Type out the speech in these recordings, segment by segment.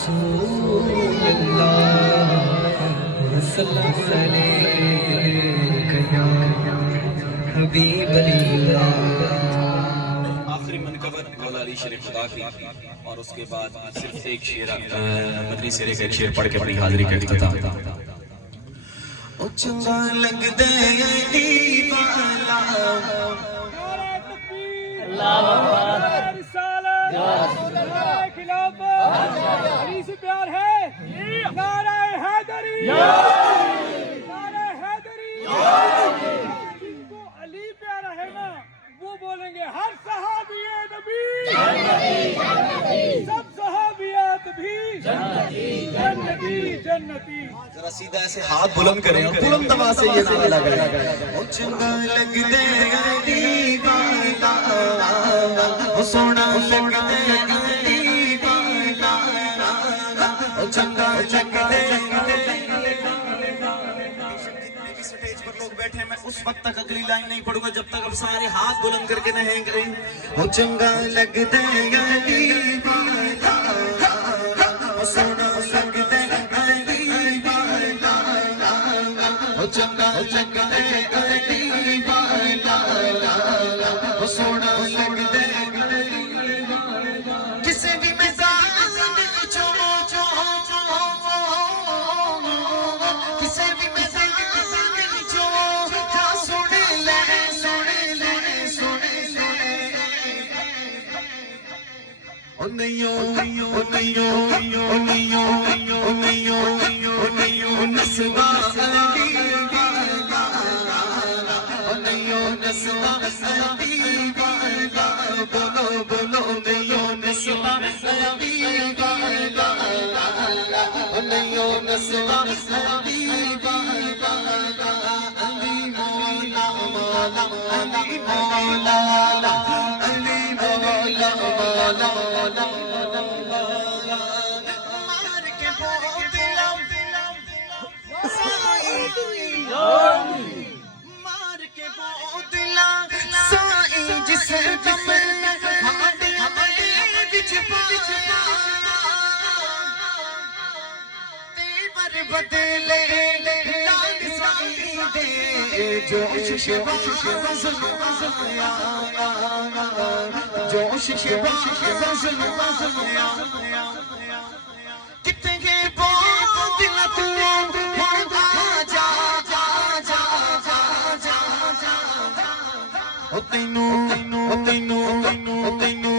رسول اللہ سلام علیک یا حبیب اللہ۔ آخری منقبت مولا علی شریف خدا کی، اور اس کے بعد صرف ایک شعر مدنی سیرے کا ایک شعر پڑھ کے اپنی حاضری کا اختتام۔ او چنگا لگ دے دیوالا اللہ رسالت نعرہ خلافت علی سے پیار ہے، نعرہ حیدری، نعرہ حیدری۔ جن کو علی پیارا ہے نا وہ بولیں گے ہر صحابی نبی، سب صحابیات بھی جنتی جنتی جنتی۔ ذرا سیدھا ایسے ہاتھ بلند کریں اور بلند آواز سے یہ نعرہ لگائیں۔ او چنگا لگ دے دیوالا او سونا لگ دے دیوالا او چنگا لگ دے۔ سٹیج پر لوگ بیٹھے ہیں، میں اس وقت تک اگلی لائن نہیں پڑھوں گا جب تک اب سارے ہاتھ بلند کر کے نہیں کریں۔ او چنگا لگ دے دیوالا او سونا لگ دے دیوالا او چنگا لگ دے دیوالا او سونا لگ دے۔ کسی بھی مزاج جو کسی بھی مزاج جو سن لے سن لے سن لے۔ او نیو او نیو او نیو او نیو او نیو نسوا علی والا او نیو نسوا علی والا بولو بولو نیو نسوا علی والا او نیو نسوا علی والا علی مولا مولا علی مولا علی مولا مولا مار کے بہت مار کے بہت سائی جس دم ہمارے بچ پایا تیور بدلے لاگ سائی دے جوش باز آیا جوش باز آیا کتنے گے بہت دل تو جا جا جا جا جا جا او تینو او تینو او تینو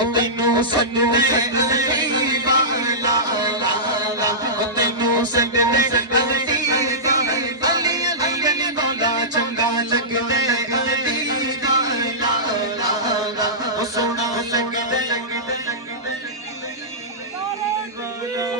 او تینو سننے علی والا او تینو سننے علی علی علی علی مولا چنگا لگ دے علی والا او سونا لگ دے۔ نعرہ تکبیر